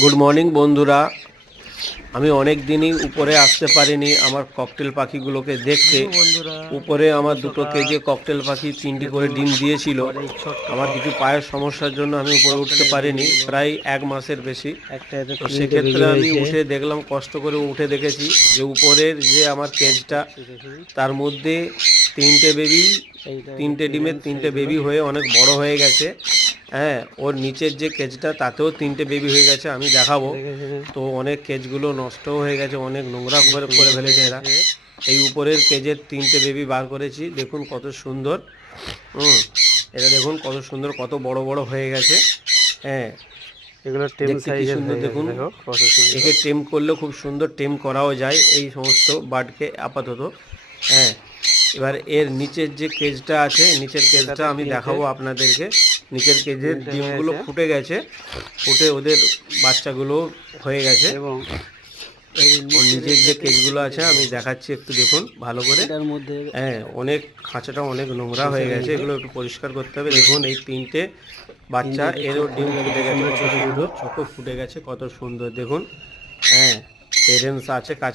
Good morning বন্ধুরা, আমি অনেক দিনই উপরে আসতে পারিনি আমার ককটেল পাখিগুলোকে দেখতে। উপরে আমার দুটো কেজে ককটেল পাখি 3টি করে ডিম দিয়েছিল। আমার কিছু পায়ের সমস্যার জন্য আমি উপরে উঠতে পারিনি প্রায় 1 মাসের বেশি। তো সেক্ষেত্রে আমি উঠে দেখলাম, কষ্ট করে উঠে দেখেছি যে উপরের যে আমার কেজটা তার মধ্যে 3টে বেবি, 3টে ডিমের 3টে বেবি হয়ে অনেক বড় হয়ে গেছে। হ্যাঁ, ওর নিচের যে কেজটা তাতেও 3টে বেবি হয়ে গেছে, আমি দেখাবো। তো অনেক কেজগুলো নষ্টও হয়ে গেছে, অনেক নোংরা করে ফেলেছে এরা। এই উপরের কেজের 3টে বেবি বার করেছি, দেখুন কত সুন্দর। এটা দেখুন কত সুন্দর, কত বড় বড় হয়ে গেছে। হ্যাঁ, এগুলো টেম দেখতে কি সাইজের সুন্দর হয়ে গেছে, দেখুন। দেখো কত সুন্দর। একে টেম করলেও খুব সুন্দর টেম করাও যায় এই সমস্ত বার্ডকে আপাতত। হ্যাঁ, এবার এর নিচের যে কেজটা আছে, নিচের কেজটা আমি দেখাবো আপনাদেরকে। নিচের কেজের ডিমগুলো ফুটে গেছে, ফুটে ওদের বাচ্চাগুলো হয়ে গেছে। এবং ওর নিচের যে কেজগুলো আছে আমি দেখাচ্ছি, একটু দেখুন ভালো করে। হ্যাঁ, অনেক খাঁচাটা অনেক নোংরা হয়ে গেছে, এগুলো একটু পরিষ্কার করতে হবে। দেখুন এই 3টে বাচ্চা, এরও ডিম ফুটে গেছে, কত সুন্দর চোখও ফুটে গেছে, কত সুন্দর দেখুন। হ্যাঁ, পেরেন্টস আছে কাছে।